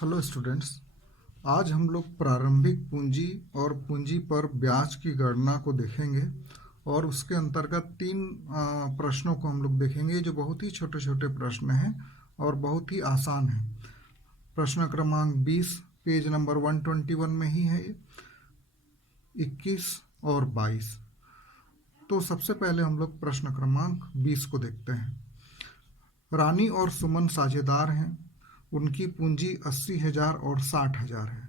Hello students. आज हम लोग प्रारंभिक पूंजी और पूंजी पर ब्याज की गणना को देखेंगे और उसके अंतर्गत तीन प्रश्नों को हम लोग देखेंगे जो बहुत ही छोटे छोटे प्रश्न हैं और बहुत ही आसान हैं। प्रश्न क्रमांक 20 पेज नंबर 121 में ही है, 21 और 22। तो सबसे पहले हम लोग प्रश्न क्रमांक 20 को देखते हैं। रानी और सुमन साझेदार हैं, उनकी पूंजी 80,000 और 60,000 है।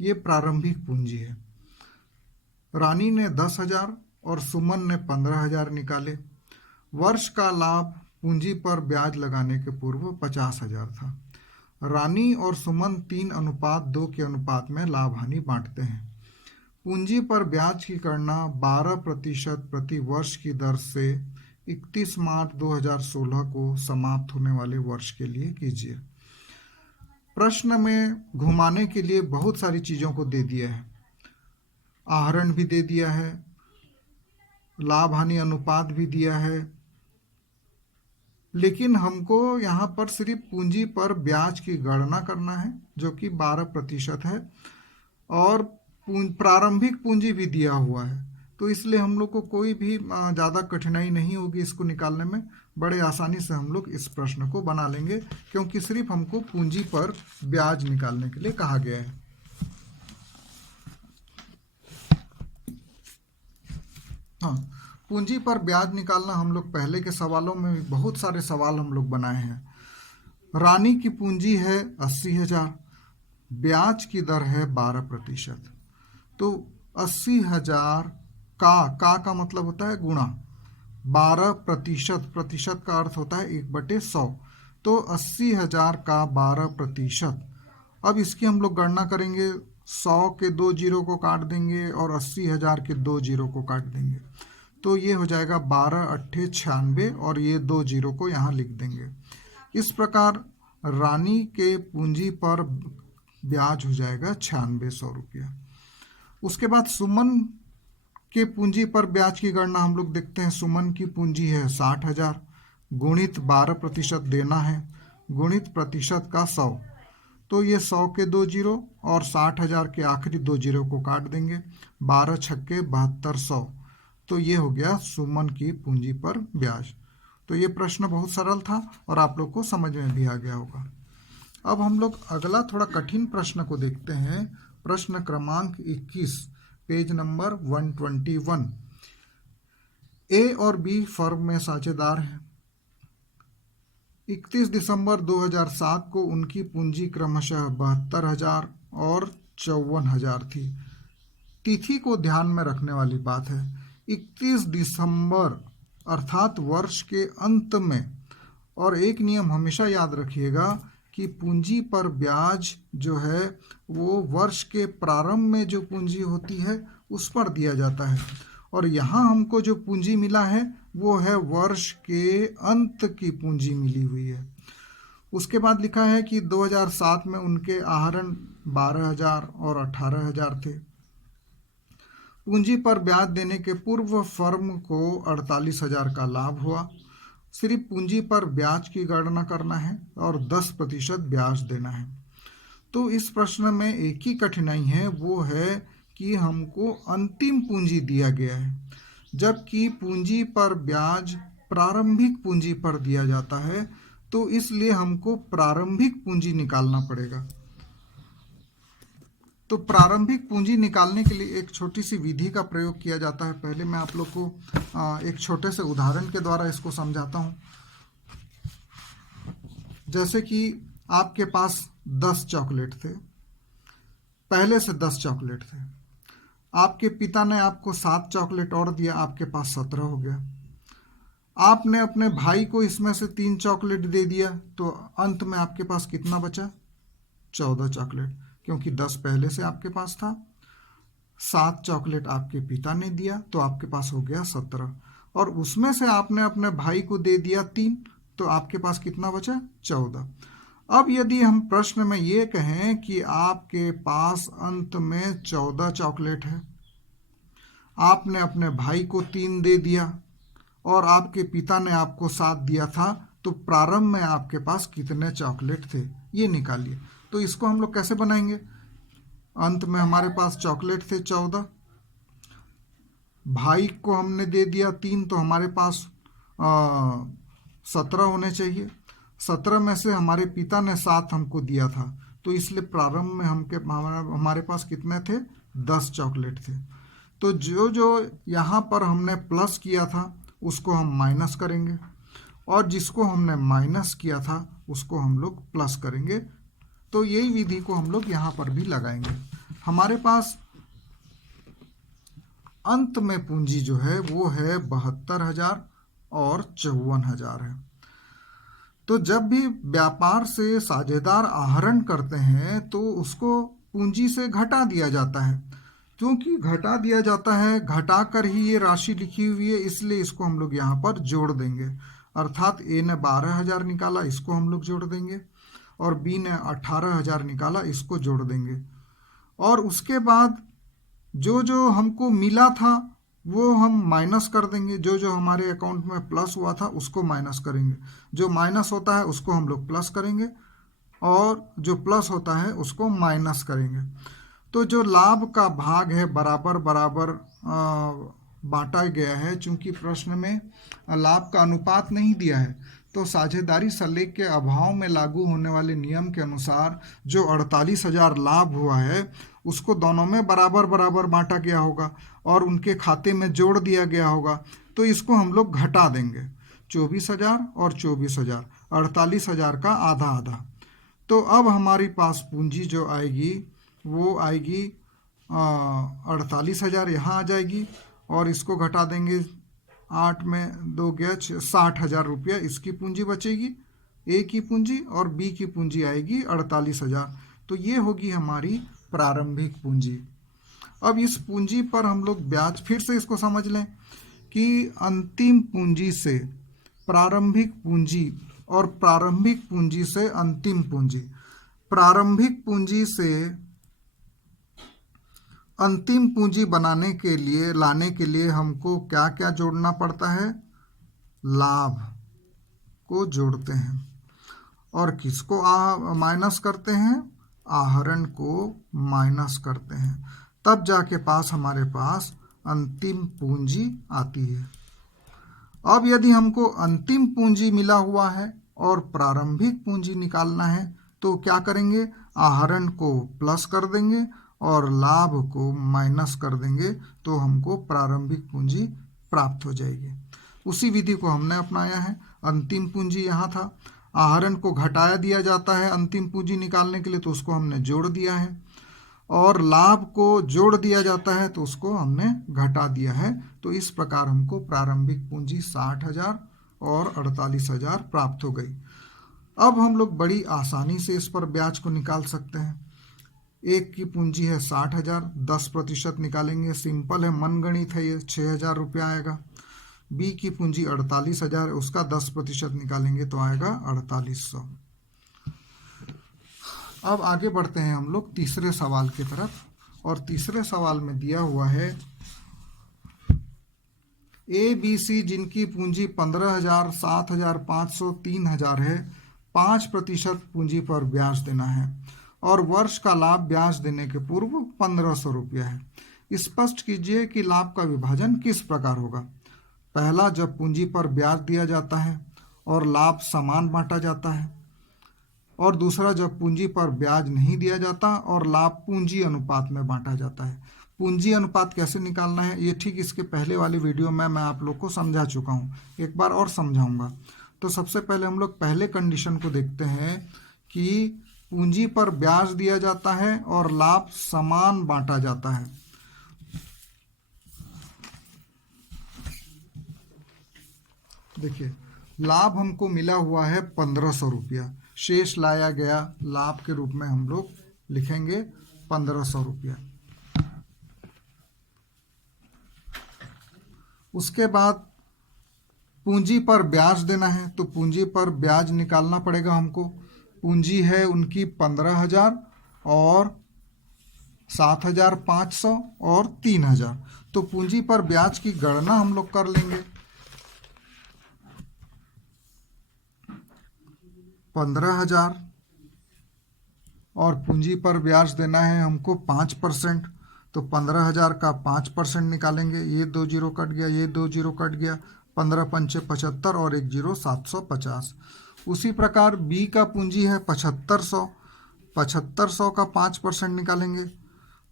ये प्रारंभिक पूंजी है। रानी ने 10,000 और सुमन ने 15,000 निकाले। वर्ष का लाभ पूंजी पर ब्याज लगाने के पूर्व 50,000 था। रानी और सुमन 3:2 के अनुपात में लाभ हानि बांटते हैं। पूंजी पर ब्याज की गणना 12% प्रति वर्ष की दर से 31 मार्च 2016 को समाप्त होने वाले वर्ष के लिए कीजिए। प्रश्न में घुमाने के लिए बहुत सारी चीज़ों को दे दिया है। आहरण भी दे दिया है, लाभ हानि अनुपात भी दिया है, लेकिन हमको यहाँ पर सिर्फ पूंजी पर ब्याज की गणना करना है जो कि 12% है और प्रारंभिक पूंजी भी दिया हुआ है। तो इसलिए हम लोग को कोई भी ज़्यादा कठिनाई नहीं होगी इसको निकालने में। बड़े आसानी से हम लोग इस प्रश्न को बना लेंगे क्योंकि सिर्फ हमको पूंजी पर ब्याज निकालने के लिए कहा गया है। हाँ, पूंजी पर ब्याज निकालना हम लोग पहले के सवालों में भी बहुत सारे सवाल हम लोग बनाए हैं। रानी की पूंजी है 80,000, ब्याज की दर है 12%। तो 80,000 का मतलब होता है गुणा 12%। प्रतिशत का अर्थ होता है 1/100। तो 80,000 का 12%। अब इसकी हम लोग गणना करेंगे। 100 के 2 जीरो को काट देंगे और 80,000 के 2 जीरो को काट देंगे। तो ये हो जाएगा 12×8 = 96 और ये 2 जीरो को यहाँ लिख देंगे। इस प्रकार रानी के पूंजी पर ब्याज हो जाएगा 9600 रुपया। उसके बाद सुमन के पूंजी पर ब्याज की गणना हम लोग देखते हैं। सुमन की पूंजी है 60,000, गुणित 12% देना है, गुणित प्रतिशत का 100। तो ये 100 के 2 जीरो और 60,000 के आखिरी 2 जीरो को काट देंगे। 12 छक्के 72, 100। तो ये हो गया सुमन की पूंजी पर ब्याज। तो ये प्रश्न बहुत सरल था और आप लोग को समझ में भी आ गया होगा। अब हम लोग अगला थोड़ा कठिन प्रश्न को देखते हैं। प्रश्न क्रमांक 21 पेज नंबर 121। ए और बी फर्म में साझेदार हैं। 31 दिसंबर 2007 को उनकी पूंजी क्रमशः 72,000 और 54,000 थी। तिथि को ध्यान में रखने वाली बात है। 31 दिसंबर अर्थात वर्ष के अंत में। और एक नियम हमेशा याद रखिएगा कि पूंजी पर ब्याज जो है वो वर्ष के प्रारंभ में जो पूंजी होती है उस पर दिया जाता है और यहाँ हमको जो पूंजी मिला है वो है वर्ष के अंत की पूंजी मिली हुई है। उसके बाद लिखा है कि 2007 में उनके आहरण 12,000 और 18,000 थे। पूंजी पर ब्याज देने के पूर्व फर्म को 48,000 का लाभ हुआ। सिर्फ पूंजी पर ब्याज की गणना करना है और 10% ब्याज देना है। तो इस प्रश्न में एक ही कठिनाई है, वो है कि हमको अंतिम पूंजी दिया गया है, जबकि पूंजी पर ब्याज प्रारंभिक पूंजी पर दिया जाता है। तो इसलिए हमको प्रारंभिक पूंजी निकालना पड़ेगा। तो प्रारंभिक पूंजी निकालने के लिए एक छोटी सी विधि का प्रयोग किया जाता है। पहले मैं आप लोग को एक छोटे से उदाहरण के द्वारा इसको समझाता हूँ। जैसे कि आपके पास 10 चॉकलेट थे, पहले से 10 चॉकलेट थे। आपके पिता ने आपको 7 चॉकलेट और दिया, आपके पास 17 हो गया। आपने अपने भाई को इसमें से 3 चॉकलेट दे दिया, तो अंत में आपके पास कितना बचा? 14 चॉकलेट, क्योंकि 10 पहले से आपके पास था। 7 चॉकलेट आपके पिता ने दिया तो आपके पास हो गया 17 और उसमें से आपने अपने भाई को दे दिया 3, तो आपके पास कितना बचा? 14। अब यदि हम प्रश्न में ये कहें कि आपके पास अंत में 14 चॉकलेट है, आपने अपने भाई को 3 दे दिया और आपके पिता ने आपको 7 दिया था, तो प्रारंभ में आपके पास कितने चॉकलेट थे ये निकालिए। तो इसको हम लोग कैसे बनाएंगे, अंत में हमारे पास चॉकलेट थे 14, भाई को हमने दे दिया 3, तो हमारे पास 17 होने चाहिए। 17 में से हमारे पिता ने 7 हमको दिया था, तो इसलिए प्रारंभ में हमारे पास कितने थे, 10 चॉकलेट थे। तो जो जो यहाँ पर हमने प्लस किया था उसको हम माइनस करेंगे, और जिसको हमने माइनस किया था उसको हम लोग प्लस करेंगे। तो यही विधि को हम लोग यहाँ पर भी लगाएंगे। हमारे पास अंत में पूंजी जो है वो है 72,000 और 54,000 है। तो जब भी व्यापार से साझेदार आहरण करते हैं तो उसको पूंजी से घटा दिया जाता है। क्योंकि घटा दिया जाता है, घटा कर ही ये राशि लिखी हुई है, इसलिए इसको हम लोग यहाँ पर जोड़ देंगे। अर्थात ए ने 12,000 निकाला, इसको हम लोग जोड़ देंगे, और बी ने 18,000 निकाला, इसको जोड़ देंगे। और उसके बाद जो जो हमको मिला था वो हम माइनस कर देंगे। जो जो हमारे अकाउंट में प्लस हुआ था उसको माइनस करेंगे, जो माइनस होता है उसको हम लोग प्लस करेंगे, और जो प्लस होता है उसको माइनस करेंगे। तो जो लाभ का भाग है बराबर बराबर बांटा गया है। चूंकि प्रश्न में लाभ का अनुपात नहीं दिया है, तो साझेदारी सलेख के अभाव में लागू होने वाले नियम के अनुसार जो 48,000 लाभ हुआ है उसको दोनों में बराबर बराबर बांटा गया होगा और उनके खाते में जोड़ दिया गया होगा। तो इसको हम लोग घटा देंगे, 24,000 और 24,000, 48,000 का आधा आधा। तो अब हमारी पास पूंजी जो आएगी वो आएगी 48,000 यहाँ आ जाएगी, और इसको घटा देंगे 8 में 2 गया 60,000 रुपया इसकी पूंजी बचेगी, ए की पूंजी, और बी की पूंजी आएगी 48,000। तो ये होगी हमारी प्रारंभिक पूंजी। अब इस पूंजी पर हम लोग ब्याज, फिर से इसको समझ लें कि अंतिम पूंजी से प्रारंभिक पूंजी और प्रारंभिक पूंजी से अंतिम पूंजी, प्रारंभिक पूंजी से अंतिम पूंजी बनाने के लिए, लाने के लिए हमको क्या क्या जोड़ना पड़ता है, लाभ को जोड़ते हैं, और किसको माइनस करते हैं, आहरण को माइनस करते हैं, तब जाके पास हमारे पास अंतिम पूंजी आती है। अब यदि हमको अंतिम पूंजी मिला हुआ है और प्रारंभिक पूंजी निकालना है तो क्या करेंगे, आहरण को प्लस कर देंगे और लाभ को माइनस कर देंगे, तो हमको प्रारंभिक पूंजी प्राप्त हो जाएगी। उसी विधि को हमने अपनाया है। अंतिम पूंजी यहाँ था, आहरण को घटाया दिया जाता है अंतिम पूंजी निकालने के लिए, तो उसको हमने जोड़ दिया है, और लाभ को जोड़ दिया जाता है तो उसको हमने घटा दिया है। तो इस प्रकार हमको प्रारंभिक पूंजी 60,000 और 48,000 प्राप्त हो गई। अब हम लोग बड़ी आसानी से इस पर ब्याज को निकाल सकते हैं। एक की पूंजी है 60,000, 10% निकालेंगे, सिंपल है, मनगणित है, ये 6,000 रुपया आएगा। बी की पूंजी 48,000 है, उसका 10% निकालेंगे तो आएगा 4800। अब आगे बढ़ते हैं हम लोग तीसरे सवाल की तरफ, और तीसरे सवाल में दिया हुआ है ए बी सी जिनकी पूंजी 15,000, 7,500, 3,000 है, 5% पूंजी पर ब्याज देना है, और वर्ष का लाभ ब्याज देने के पूर्व 1,500 रुपया है। स्पष्ट कीजिए कि लाभ का विभाजन किस प्रकार होगा। पहला, जब पूंजी पर ब्याज दिया जाता है और लाभ समान बांटा जाता है, और दूसरा, जब पूंजी पर ब्याज नहीं दिया जाता और लाभ पूंजी अनुपात में बांटा जाता है। पूंजी अनुपात कैसे निकालना है ये ठीक इसके पहले वाली वीडियो में मैं आप लोग को समझा चुका हूँ, एक बार और समझाऊंगा। तो सबसे पहले हम लोग पहले कंडीशन को देखते हैं कि पूंजी पर ब्याज दिया जाता है और लाभ समान बांटा जाता है। देखिए, लाभ हमको मिला हुआ है 1,500 रुपया, शेष लाया गया लाभ के रूप में हम लोग लिखेंगे 1,500 रुपया। उसके बाद पूंजी पर ब्याज देना है, तो पूंजी पर ब्याज निकालना पड़ेगा हमको। पूंजी है उनकी 15,000 और 7,500 और 3,000, तो पूंजी पर ब्याज की गणना हम लोग कर लेंगे। 15,000 और पूंजी पर ब्याज देना है हमको 5%। तो 15,000 का 5% निकालेंगे, ये 2 जीरो कट गया, ये 2 जीरो कट गया, 15 पंचे 75 और 1 जीरो 750। उसी प्रकार बी का पूंजी है 7500, 7500 का 5% निकालेंगे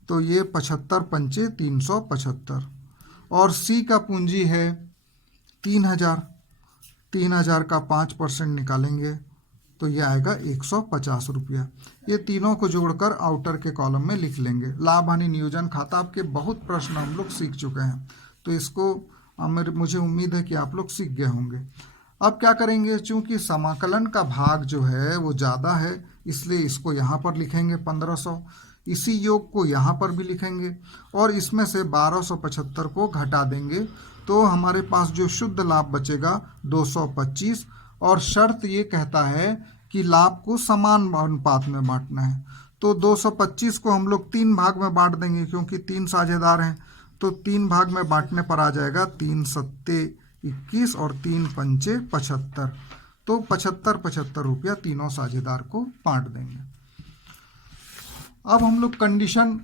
तो ये 75 पंचे 375। और सी का पूंजी है 3000, 3000 का 5% निकालेंगे तो ये आएगा 150 रुपया। ये तीनों को जोड़कर आउटर के कॉलम में लिख लेंगे। लाभ हानि नियोजन खाता आपके बहुत प्रश्न हम लोग सीख चुके हैं, तो इसको मुझे उम्मीद है कि आप लोग सीख गए होंगे। अब क्या करेंगे, चूंकि समाकलन का भाग जो है वो ज़्यादा है इसलिए इसको यहाँ पर लिखेंगे 1500, इसी योग को यहाँ पर भी लिखेंगे और इसमें से 1275 को घटा देंगे तो हमारे पास जो शुद्ध लाभ बचेगा 225। और शर्त ये कहता है कि लाभ को समान अनुपात में बांटना है। तो 225 को हम लोग 3 भाग में बांट देंगे क्योंकि 3 साझेदार हैं, तो 3 भाग में बांटने पर आ जाएगा 3 सत्ते 21 और 3 पंचे 75। तो 75 रुपया तीनों साझेदार को बांट देंगे। अब हम लोग कंडीशन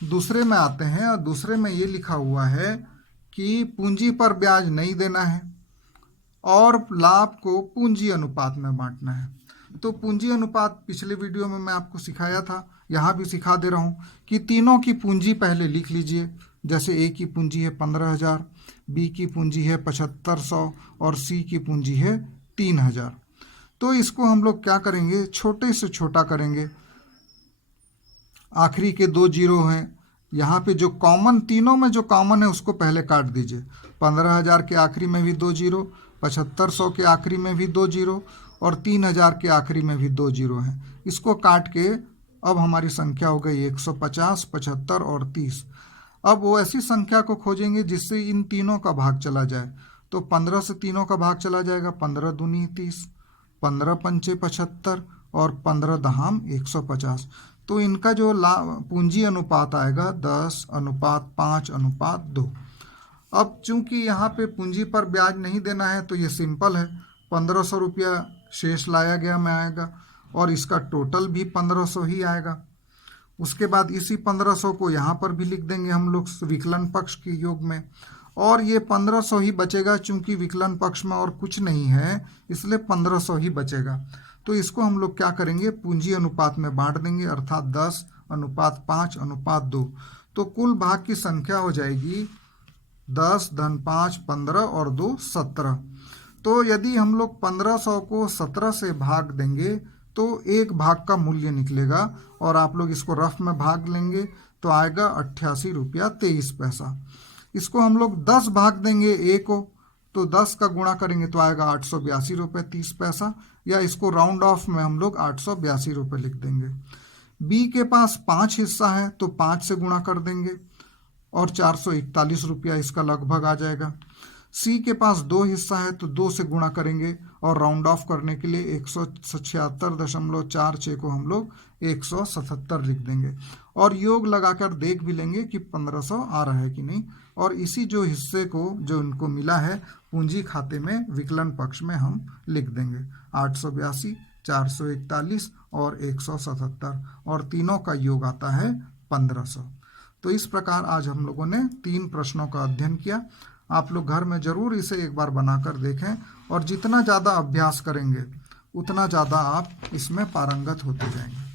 दूसरे में आते हैं और दूसरे में ये लिखा हुआ है कि पूंजी पर ब्याज नहीं देना है और लाभ को पूंजी अनुपात में बांटना है। तो पूंजी अनुपात पिछले वीडियो में मैं आपको सिखाया था, यहाँ भी सिखा दे रहा हूँ कि तीनों की पूंजी पहले लिख लीजिए। जैसे ए की पूंजी है 15,000, बी की पूंजी है 7500 और सी की पूंजी है 3000। तो इसको हम लोग क्या करेंगे, छोटे से छोटा करेंगे। आखिरी के 2 जीरो हैं, यहाँ पे जो कॉमन, तीनों में जो कॉमन है उसको पहले काट दीजिए। 15,000 के आखिरी में भी 2 जीरो, 7500 के आखिरी में भी 2 जीरो और 3000 के आखिरी में भी 2 जीरो हैं। इसको काट के अब हमारी संख्या हो गई 150, 75 और 30। अब वो ऐसी संख्या को खोजेंगे जिससे इन तीनों का भाग चला जाए। तो 15 से तीनों का भाग चला जाएगा, 15 दूनी 30, 15 पंचे 75 और 15 दहाम 150। तो इनका जो पूंजी अनुपात आएगा 10:5:2। अब चूंकि यहाँ पे पूंजी पर ब्याज नहीं देना है तो ये सिंपल है, 1500 रुपया शेष लाया गया में आएगा और इसका टोटल भी 1500 ही आएगा। उसके बाद इसी 1500 को यहाँ पर भी लिख देंगे हम लोग विकलन पक्ष के योग में, और ये 1500 ही बचेगा। चूंकि विकलन पक्ष में और कुछ नहीं है इसलिए 1500 ही बचेगा। तो इसको हम लोग क्या करेंगे, पूंजी अनुपात में बांट देंगे, अर्थात 10:5:2। तो कुल भाग की संख्या हो जाएगी 10 धन 5 15 और 2 17। तो यदि हम लोग 1500 को 17 से भाग देंगे तो एक भाग का मूल्य निकलेगा और आप लोग इसको रफ में भाग लेंगे तो आएगा 88 रुपया 23 पैसा। इसको हम लोग 10 भाग देंगे ए को तो 10 का गुणा करेंगे तो आएगा 882 रुपये 30 पैसा, या इसको राउंड ऑफ में हम लोग 882 रुपये लिख देंगे। बी के पास 5 हिस्सा है तो 5 से गुणा कर देंगे और 441 रुपया इसका लगभग आ जाएगा। सी के पास 2 हिस्सा है तो 2 से गुणा करेंगे और राउंड ऑफ करने के लिए 176.46 को हम लोग 177 लिख देंगे और योग लगाकर देख भी लेंगे कि 1500 आ रहा है कि नहीं। और इसी जो हिस्से को जो इनको मिला है पूंजी खाते में विकलन पक्ष में हम लिख देंगे 882, 441 और 177 और तीनों का योग आता है 1500। तो इस प्रकार आज हम लोगों ने 3 प्रश्नों का अध्ययन किया। आप लोग घर में ज़रूर इसे एक बार बनाकर देखें और जितना ज़्यादा अभ्यास करेंगे उतना ज़्यादा आप इसमें पारंगत होते जाएंगे।